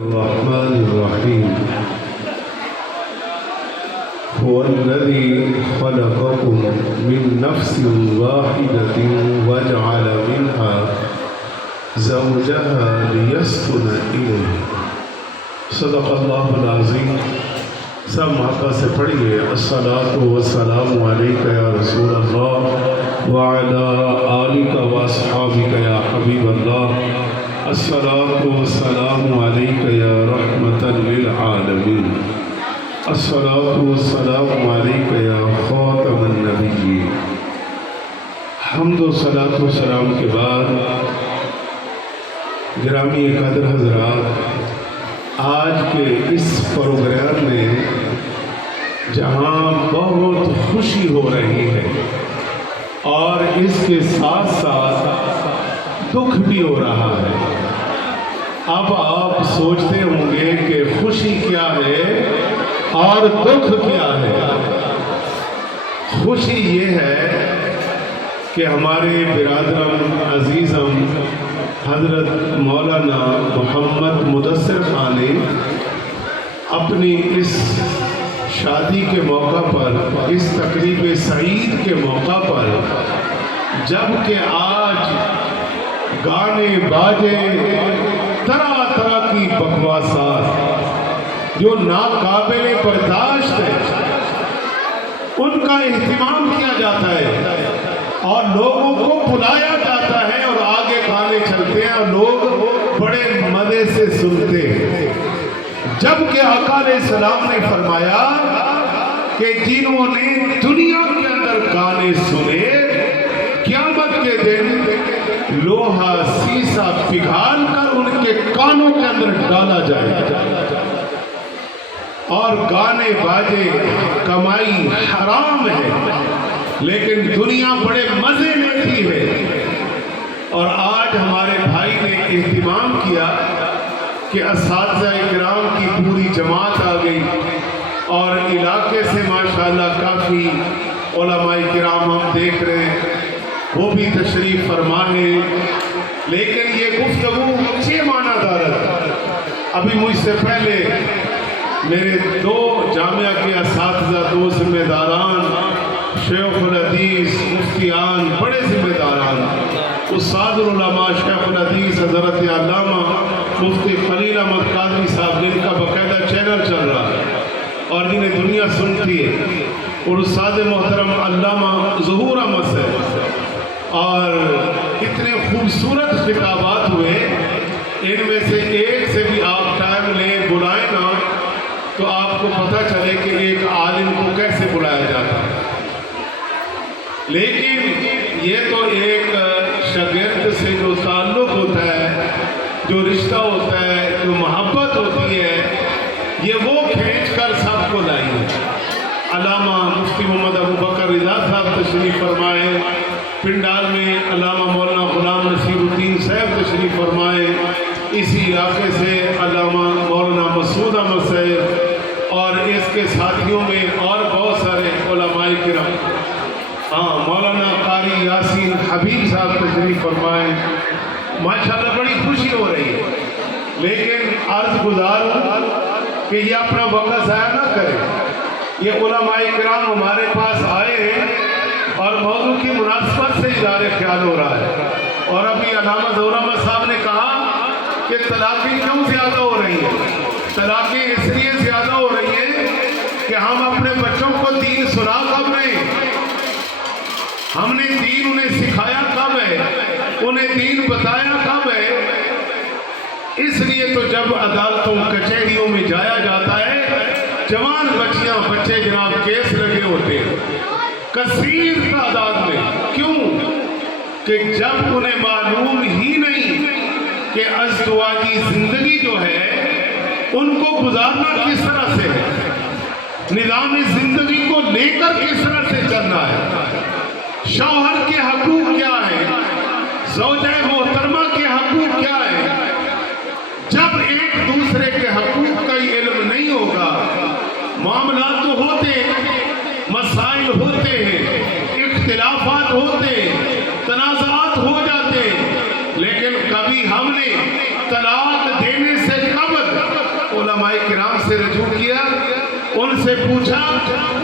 الرحمن الرحيم هو الذي خلقكم من نفس واحدة وجعل منها زوجها ليسكن إليه صدق الله العظيم. سب محبت سے پڑھیے الصلاۃ والسلام علیک یا رسول اللہ وعلی آلک واصحابک یا حبیب اللہ. الصلاۃ والسلام علیک یا رحمۃ للعالمین. الصلاۃ والسلام علیک یا خاتم النبیین. حمد و صلاۃ و سلام کے بعد گرامی قدر حضرات، آج کے اس پروگرام میں جہاں بہت خوشی ہو رہی ہے اور اس کے ساتھ ساتھ دکھ بھی ہو رہا ہے. اب آپ سوچتے ہوں گے کہ خوشی کیا ہے اور دکھ کیا ہے. خوشی یہ ہے کہ ہمارے برادرم عزیزم حضرت مولانا محمد مدثر خان نے اپنی اس شادی کے موقع پر، اس تقریب سعید کے موقع پر، جب کہ آج گانے باجے طرح طرح کی بکواسات جو ناقابل برداشت ہے ان کا اہتمام کیا جاتا ہے اور لوگوں کو بلایا جاتا ہے اور آگے گانے چلتے ہیں اور لوگ بڑے مزے سے سنتے ہیں. جبکہ آقا علیہ السلام نے فرمایا کہ جنہوں نے دنیا کے اندر گانے سنے قیامت کے دن لوہا سیسا پگھال کر ان کے کانوں کے اندر ڈالا جائے گا. اور گانے باجے کمائی حرام ہے لیکن دنیا بڑے مزے لیتی ہے. اور آج ہمارے بھائی نے اہتمام کیا کہ اساتذہ کرام کی پوری جماعت آ گئی اور علاقے سے ماشاءاللہ کافی علماء کرام ہم دیکھ رہے ہیں، وہ بھی تشریف فرما ہے. لیکن یہ گفتگو چھ معنی دارت. ابھی مجھ سے پہلے میرے دو جامعہ کے اساتذہ، دو ذمہ داران، شیخ الحدیث مفتیان، بڑے ذمہ داران، استاد العلماء شیخ الحدیث حضرت علامہ مفتی خلیل احمد قادری صاحب، جن کا باقاعدہ چینل چل رہا ہے اور جنہیں دنیا سنتی ہے، اور استاد محترم علامہ ظہور احمد سے، اور اتنے خوبصورت خطابات ہوئے. ان میں سے ایک سے بھی آپ ٹائم لیں، بلائیں نا تو آپ کو پتہ چلے کہ ایک عالم کو کیسے بلایا جاتا ہے. لیکن یہ تو ایک شاگرد سے جو تعلق ہوتا ہے، جو رشتہ ہوتا ہے، جو محبت ہوتی ہے، یہ وہ کھینچ کر سب کو لائی ہے. علامہ مفتی محمد ابو بکر رضا صاحب تشریف فرمائے، پنڈال میں علامہ مولانا غلام نصیر الدین صاحب تشریف فرمائے، اسی علاقے سے علامہ مولانا مسعود احمد صاحب، اور اس کے ساتھیوں میں اور بہت سارے علماء کرام. مولانا قاری یاسین حبیب صاحب تشریف فرمائے. ماشاءاللہ بڑی خوشی ہو رہی ہے. لیکن عرض گزار ہوں کہ یہ اپنا وقت ضائع نہ کرے. یہ علماء کرام ہمارے پاس آئے ہیں اور موضوع کی مناسبت سے اظہار خیال ہو رہا ہے. اور ابھی علامہ ظہور احمد صاحب نے کہا کہ طلاقیں کیوں زیادہ ہو رہی ہیں. طلاقیں اس لیے زیادہ ہو رہی ہیں کہ ہم اپنے بچوں کو دین سنا کب رہے ہیں، ہم نے دین انہیں سکھایا کب ہے، انہیں دین بتایا کب ہے. اس لیے تو جب عدالتوں کچہریوں میں جایا جاتا ہے، جوان بچیاں بچے جناب کیس لگے ہوتے ہیں کثیر تعداد میں. کیوں؟ کہ جب انہیں معلوم ہی نہیں کہ ازدواجی زندگی جو ہے ان کو گزارنا کس طرح سے ہے، نظام زندگی کو لے کر کس طرح سے چلنا ہے، شوہر کے حقوق کیا ہے، زوجہ محترمہ کے حقوق کیا ہے. جب ایک دوسرے کے حقوق کا علم نہیں ہوگا، معاملات تو ہوتے ہیں، مسائل ہوتے ہیں، اختلافات ہوتے ہیں، تنازعات ہو جاتے ہیں، لیکن کبھی ہم نے طلاق دینے سے قبل उनसे पूछा,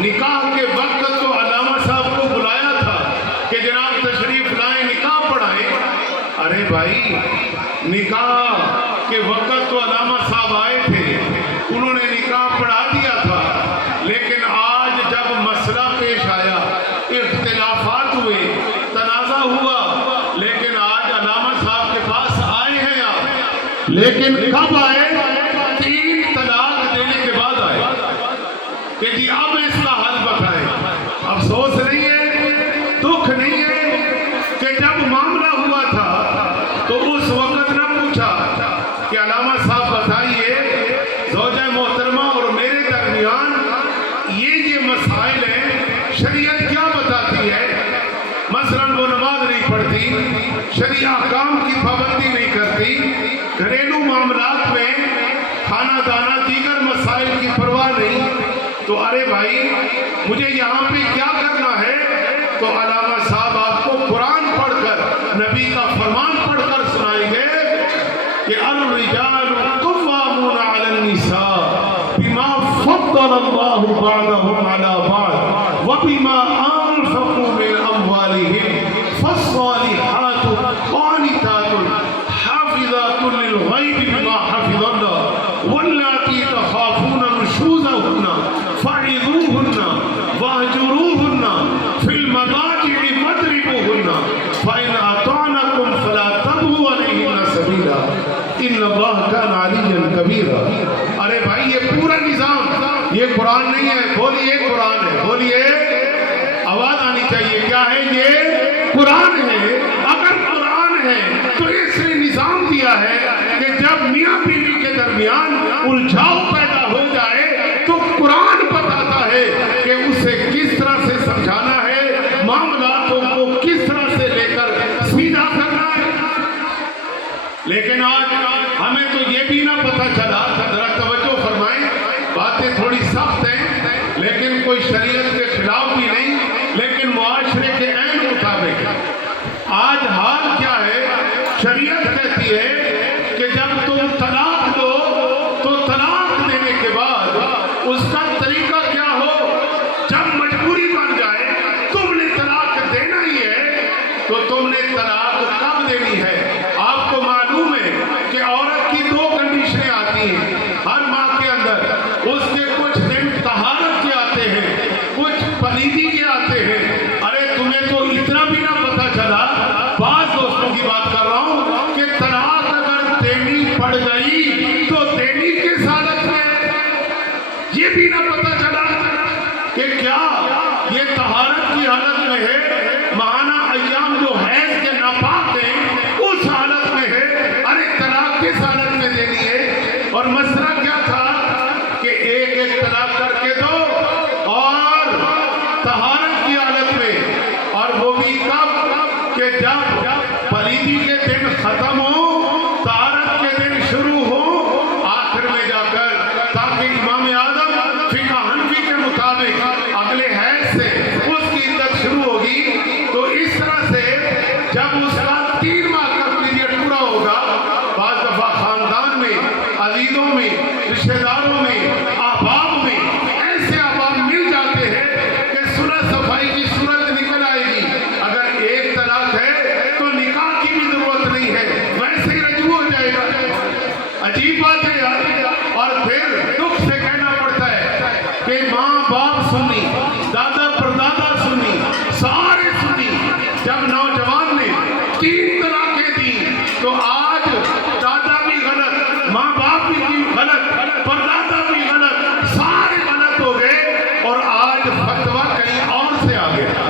निकाह के वक्त तो अल्लामा साहब को बुलाया था कि जनाब तशरीफ लाएं, निकाह पढ़ाएं। अरे भाई, निकाह के वक्त तो अल्लामा साहब आए थे, उन्होंने निकाह पढ़ा दिया था, लेकिन आज जब मसला पेश आया, इख्तिलाफात हुए, तनाज़ा हुआ, लेकिन आज अल्लामा साहब के पास आए हैं आप, लेकिन कब आए? 3 तलाक देने के बाद आए कि जी अब इसका हल बताएं। अफसोस नहीं है, दुख नहीं है कि जब मामला हुआ था तो उस वक्त न पूछा कि अल्लामा साहब बताइए, ज़ौजा मोहतरमा और मेरे दरमियान ये मसाइल हैं, शरीयत क्या बताती है? मसलन वो नमाज नहीं पढ़ती, शरीया अहकाम की पाबंदी नहीं करती, घरेलू मामलात में खाना दाना दीगर मसाइल की परवाह नहीं, तो अरे भाई मुझे यहाँ पे क्या करना है? तो अल्लामा साहब आपको कुरान पढ़कर, नबी का फरमान पढ़कर सुनाएंगे कि अल-रिजालु क़व्वामूना अलन-निसा बिमा फ़द्दलल्लाहु बअदहुम अला बअद व बिमा अनफ़क़ू मिन अम्वालिहिम फ़स्सालिहातु क़ानितातुन हाफ़िज़ातुन लिल-ग़ैबि बिमा हफ़िज़ल्लाह वल्लाती तख़ाफ़ूना नुशूज़हुन्ना फ़अज़ूहुन्ना वहजुरूहुन्ना फ़िल मज़ाजि'i वज़रिबूहुन्ना फ़इन अताअनकुम फ़ला तबग़ू अलैहिन्ना सबीला इन्नल्लाह काना अलिय्यन कबीरा। अरे भाई, ये पूरा निज़ाम, ये कुरान नहीं है, बोलिए कुरान है, बोलिए, आवाज आनी चाहिए। क्या है ये? कुरान है। अगर कुरान है तो इसने निज़ाम दिया है कि जब मियाँ बीवी के दरमियान उलझाव पैदा हो जाए तो कुरान बताता है कि उसे किस तरह से समझाना है, मामलातों को किस तरह से लेकर सीधा करना है। लेकिन आज हमें तो ये भी ना पता चला, जरा तवज्जो फरमाएं, बातें थोड़ी सख्त हैं लेकिन कोई शरीयत के खिलाफ भी नहीं, लेकिन मुआशरे के ऐन मुताबिक। आज हाल क्या है? शरीयत कहती है कि जब तुम तलाक दो तो तलाक देने के बाद उसका तरीका क्या हो? जब मजबूरी बन जाए, तुमने तलाक देना ही है, तो तुमने तलाक कब देनी है? आपको मालूम है कि औरत की 2 कंडीशनें आती हैं हर माह के अंदर। उसके कुछ दिन तहारत के आते हैं, कुछ पलीदी के आते हैं। अरे तुम्हें तो इतना भी ना पता चला, बात दोस्तों की बात कर रहा हूँ, कि तलाक अगर देनी पड़ गई तो देनी किस हालत में, ये भी ना पता चला कि क्या ये तहारत की हालत में है, माहाना अय्याम जो हैज के नापाक हैं उस हालत में है। अरे तलाक किस हालत में देनी है? और मसला क्या था कि एक तलाक करके दो और तहारत की हालत में, और वो भी कब? कि जब पलीदी के दिन खत्म हो, तहारत के दिन शुरू हो, आखिर में जाकर, ताकि इमाम आदम फिक़ह हनफी के मुताबिक अगले हैज से उसकी इद्दत शुरू होगी। तो इस तरह से जब उसका 3 माह का पीरियड पूरा होगा, बाज़ दफ़ा खानदान में, अजीजों में, रिश्तेदारों में, अहबाब में ऐसे अहबाब मिल जाते हैं कि सुलह सफाई की सूरत निकल आएगी। अगर एक तलाक है तो निकाह की भी जरूरत नहीं है, वैसे ही रजू हो जाएगा। अजीब बात है यार। और फिर दुख से कहना पड़ता है कि माँ बाप सुन्नी, दादा परदादा सुन्नी, सारे सुन्नी। जब नौजवान ने 3 तलाकें दी तो आज दादा भी गलत, माँ बाप भी गलत, परदादा भी गलत, सारे गलत हो गए और आज फतवा कहीं और से आ गया।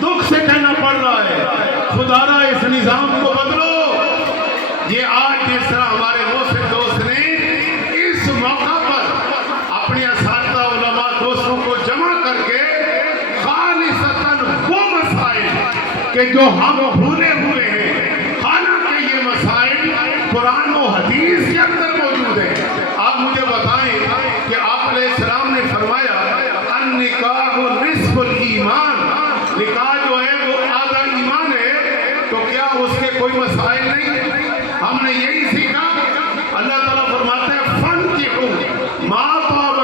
दुख से कहना पड़ रहा है, खुदारा इस निजाम को बदलो। ये आज जिस तरह हमारे मोहसिन दोस्त ने इस मौका पर अपने असातिज़ा उलमा दोस्तों को जमा करके खालिसतन वो मसाइल कि जो हम भूले हुए हैं, हालांकि ये मसाइल कुरान और हदीस के अंदर मौजूद है। आप मुझे बताएं कि आप अलैहिस्सलाम ने फरमाया अन-निकाहु निस्फुल ईमान, निकाह जो है वो आधा ईमान है, तो क्या उसके कोई मसाइल नहीं? हमने यही सीखा। अल्लाह ताला फरमाते हैं फन्किहू मा ताब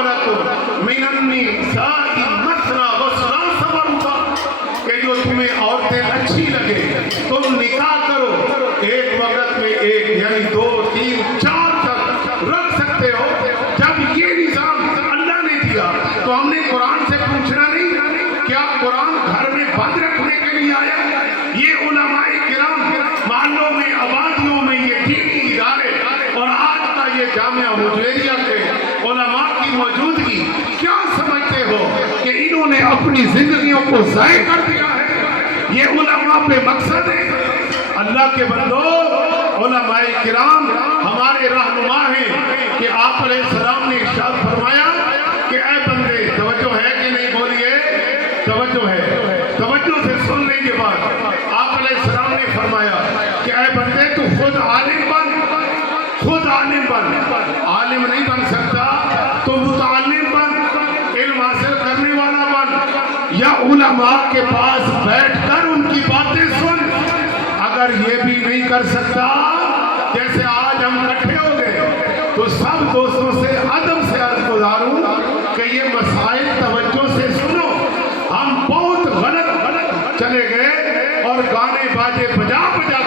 जामिया हुजैरिया के उलमा की मौजूदगी, क्या समझते हो कि इन्होंने अपनी जिंदगियों को ज़ाय कर दिया है? ये उलमा पे मकसद है। अल्लाह के बंदो, उलमाए किराम हमारे रहनुमा हैं कि आप अलैहिस्सलाम ने इरशाद फरमाया कि ऐ बंदे, तवज्जो है कि नहीं? बोलिए, तवज्जो है, तवज्जो से सुन लीजिए बात। आप अलैहिस्सलाम ने फरमाया कि ऐ बंदे, तू खुद आलिम बन, खुद आलिम बन। आलिम नहीं बन सकता तो मुतअल्लिम बन, इल्म हासिल करने वाला बन, या उलमा के पास बैठकर उनकी बातें सुन। अगर ये भी नहीं कर सकता, जैसे आज हम इकट्ठे हो गए, तो सब दोस्तों से अदब से अर्ज गुजार हूं कि ये मसाइल तवज्जो से सुनो। हम बहुत गलत चले गए और गाने बाजे बजा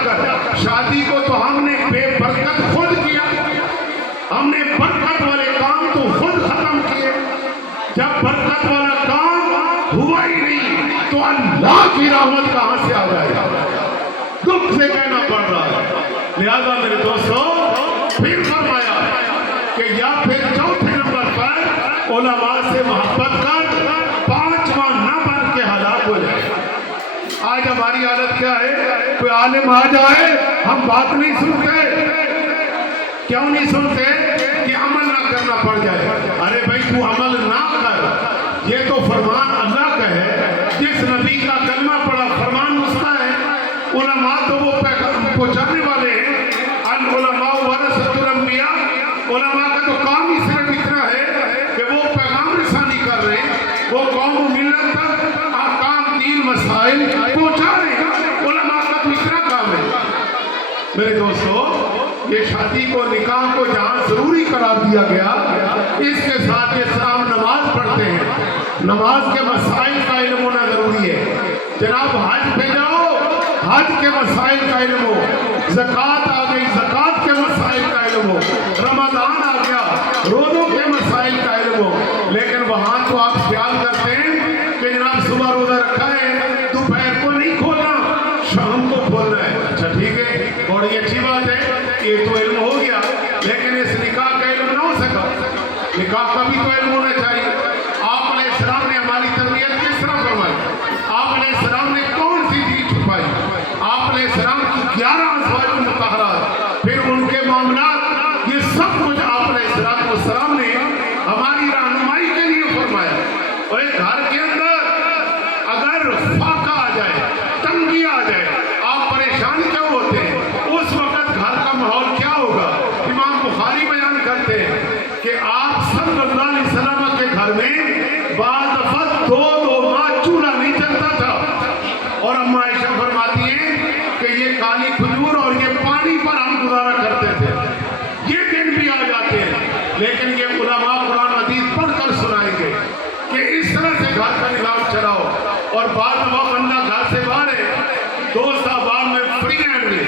कर शादी को तो हमने बेबरकत खुद किया, हमने बरकत वाले काम तो खुद खत्म किए। जब बरकत वाला काम हुआ ही नहीं तो अल्लाह की रहमत कहां से आ जाएगा? दुख से कहना पड़ रहा है। लिहाजा मेरे दोस्तों, फिर फरमाया कि या फिर चौथे नंबर पर उलमा से मोहब्बत कर, पांचवा न बन के हलाक हो जाए। आज हमारी हालत क्या है? कोई आलिम आ जाए, हम बात नहीं सुनते। क्यों नहीं सुनते? कि अमल ना करना पड़ जाए। अरे भाई, तू अमल ना कर, ये तो फरमान अल्लाह का है। जिस नबी का कलमा पड़ा, फरमान उसका है। उलमा तो वो पहुंचाने वाले हैं। अल उलमा वरसतुल अंबिया, उलमा का तो काम ही सिर्फ इतना है कि वो पैगाम रसानी कर रहे हैं, वो कौम मिल्लत तक अहकाम दीन मसाइल पहुंचा रहे हैं। उलमा का तो इतना काम है। मेरे दोस्तों, ये शादी को, निकाह को जहाँ जरूरी करार दिया गया, इसके साथ ये साहब नमाज पढ़ते हैं। नमाज के मसाइल का इल्म होना जरूरी है। जनाब हज पे जाओ, हज के मसाइल का इल्म हो। ज़कात आ गई, ज़कात के मसाइल का इल्म हो। रमज़ान आ गया, रोज़ों के मसाइल का इल्म हो। लेकिन वहाँ तो आप ख्याल करते हैं कि जनाब सुबह रोज़ा रखा है, दोपहर को नहीं खोलना, शाम को खोलना है। अच्छा ठीक है, बड़ी अच्छी बात है, ये तो इल्म हो गया। लेकिन इस निकाह का इल्म ना हो सका। निकाह का भी तो इल्म होना चाहिए। आप अलैहिस्सलाम ने हमारी तरबियत किस तरह फरमाई? आप अलैहिस्सलाम ने कौन सी चीज छुपाई? आप अलैहिस्सलाम की 11 अज़वाज मुतहहरात, फिर उनके मामलात, ये सब कुछ आप अलैहिस्सलाम ने हमारी रहनुमाई के लिए फरमाया। और एक घर के अंदर अगर फाका आ जाए, तंगी आ जाए, आप परेशान क्यों होते हैं? उस वक्त घर का माहौल क्या होगा? इमाम बुखारी बयान करते हैं कि आप सल्लल्लाहु अलैहि वसल्लम के घर में बाद दफा दो माह चूल्हा नहीं चलता था। और अम्मा आयशा फरमाती हैं कि ये काली खजूर और ये पानी पर हम गुजारा करते थे। ये दिन भी आ जाते हैं, लेकिन ये उलमा कुरान हदीस पढ़कर सुनाएंगे कि इस तरह से घर का निजाम चलाओ। और बाद दफा बंदा घर से बाहर है, दोस्त अहबाब में फ्री हैंड में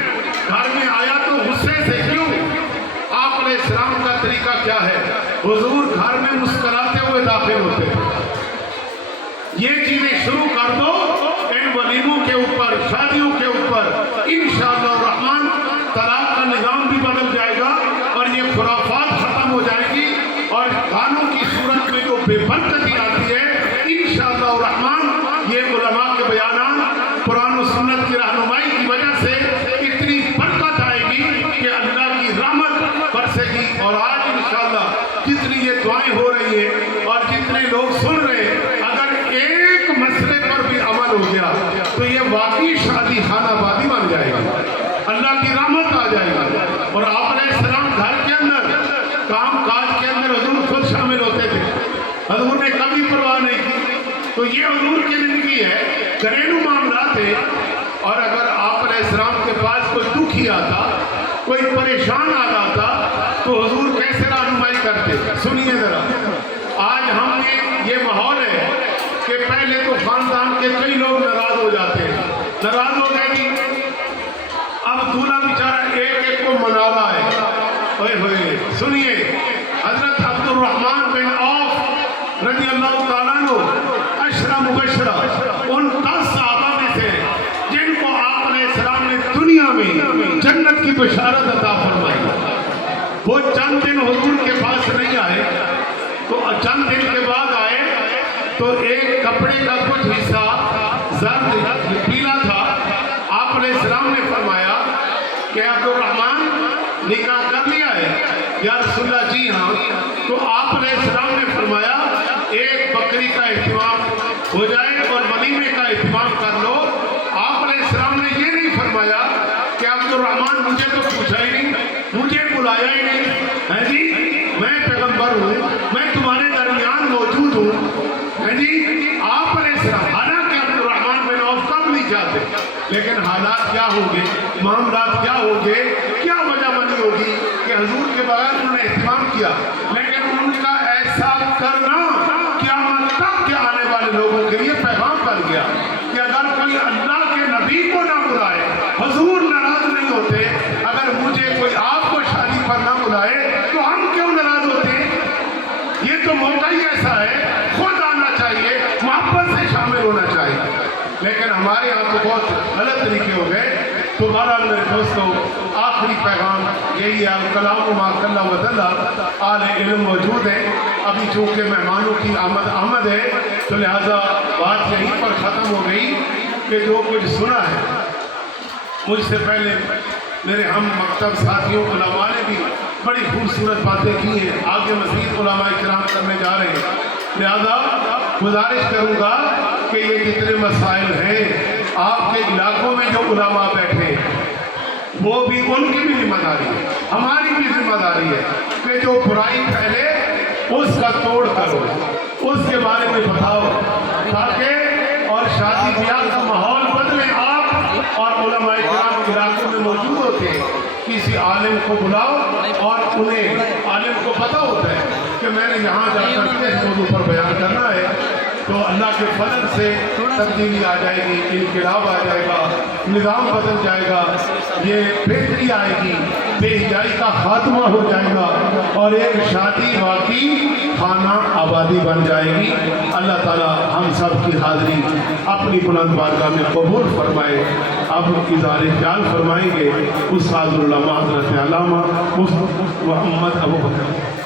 घर में आया तो गुस्से से क्यों? आप अलैहिस्सलाम का तरीका क्या है? हुजूर घर में मुस्कुराते हुए दाखिल होते हैं। ये चीजें शुरू कर दो इन वलीमों के ऊपर, शादियों के ऊपर, इंशाअल्लाह रहमान तलाक का निजाम भी बदल जाएगा और ये खुराफात खत्म हो जाएगी। और गानों की सूरत में जो बेबरकती आती है, इंशाअल्लाह रहमान ये उलमा के बयानात, कुरान और सुन्नत की रहनुमाई की वजह से इतनी बरकत आएगी कि अल्लाह की रहमत बरसेगी। और आज इंशाअल्लाह जितनी ये दुआएं हो रही है और जितने लोग सुन रहे हैं, अगर एक मसले पर भी अमल हो गया तो ये वाकई शादी खानाबादी बन जाएगा, अल्लाह की रहमत आ जाएगा। और आप अलैहिस्सलाम घर के अंदर, काम काज के अंदर हुजूर खुद शामिल होते थे। हुजूर ने कभी परवाह नहीं की। तो ये हुजूर की जिंदगी है, घरेलू मामला थे। और अगर आप अलैहिस्सलाम के पास कोई दुखी आता, कोई परेशान आ जाता, तो हुजूर कैसे रहनुमाई करते? सुनिए जरा। आज हमने ये माहौल है कि पहले तो खानदान के कई लोग नाराज हो जाते हैं, नाराज हो गए कि अब दूल्हा बेचारा एक एक को मना रहा है। ओए होए, सुनिए, हजरत अब्दुर्रहमान बिन औफ रज़ी अल्लाह तआला अन्हु अशरा मुबशरा, उन 10 सहाबा में से जिनको आप अलैहिस्सलाम ने दुनिया में जन्नत की बशारत अता फरमाई। وہ چند دن حضور کے پاس نہیں آئے، تو چند دن کے بعد آئے تو ایک کپڑے کا کچھ حصہ زرد پیلا تھا۔ آپ علیہ السلام نے فرمایا کہ عبد الرحمن نکاح کر لیا ہے؟ یا رسول اللہ جی ہاں۔ تو آپ علیہ السلام نے فرمایا ایک بکری کا اہتمام ہو جائے اور ولیمے کا اہتمام کر لو۔ آپ علیہ السلام نے یہ نہیں فرمایا کہ عبد الرحمن مجھے تو پوچھا ہی نہیں، مجھے بلایا ہی نہیں ہے جی، میں پیغمبر ہوں، میں تمہارے درمیان موجود ہوں ہے جی۔ آپ علیہ السلام حالانکہ عبد الرحمن بن عوف کم نہیں چاہتے، لیکن حالات کیا ہوں گے، معاملات کیا ہوں گے، کیا وجہ بنی ہوگی کہ حضور کے بغیر انہوں نے اہتمام کیا، لیکن ان کا ایسا کرنا قیامت تک کے آنے والے لوگوں کے لیے پیغام بن گیا کہ اگر کوئی اللہ کے نبی کو نہ بلائے، حضور ناراض نہیں ہوتے، اگر مجھے کوئی آپ کو شادی پر نہ بلائے تو ہم کیوں ناراض ہوتے ہیں؟ یہ تو موقع ہی ایسا ہے، خود آنا چاہیے، محبت سے شامل ہونا چاہیے، لیکن ہمارے یہاں تو بہت غلط طریقے ہو گئے۔ تو بہرحال میرے دوستو، آخری پیغام یہی ہے، کلام ما کلا و دلا، آل علم موجود ہیں، ابھی چونکہ مہمانوں کی آمد ہے تو لہذا بات یہیں پر ختم ہو گئی کہ جو کچھ سنا ہے مجھ سے پہلے میرے ہم مکتب ساتھیوں علماء نے بھی بڑی خوبصورت باتیں کی ہیں، آگے مزید علماء کرام کرنے جا رہے ہیں، لہذا گزارش کروں گا کہ یہ جتنے مسائل ہیں آپ کے علاقوں میں جو علماء بیٹھے ہیں وہ بھی ان کی بھی ذمہ داری ہے، ہماری بھی ذمہ داری ہے کہ جو برائی پھیلے اس کا توڑ کرو، اس کے بارے میں بتاؤ، تاکہ اور شادی بیاہ کا ماحول بدلے۔ آپ اور علماء کرام علاقوں میں موجود ہوتے ہیں، کسی عالم کو بلاؤ اور انہیں عالم کو پتہ ہوتا ہے کہ میں نے یہاں جا کر کس موضوع پر بیان کرنا ہے، تو اللہ کے فضل سے تبدیلی آ جائے گی، انقلاب آ جائے گا، نظام بدل جائے گا، یہ بہتری آئے گی، بے حیائی کا خاتمہ ہو جائے گا اور ایک شادی واقعی خانہ آبادی بن جائے گی۔ اللہ تعالی ہم سب کی حاضری اپنی بلند بارگاہ میں قبول فرمائے۔ اب اظہار خیال فرمائیں گے استاد العلماء حضرت علامہ محمد ابو بکر۔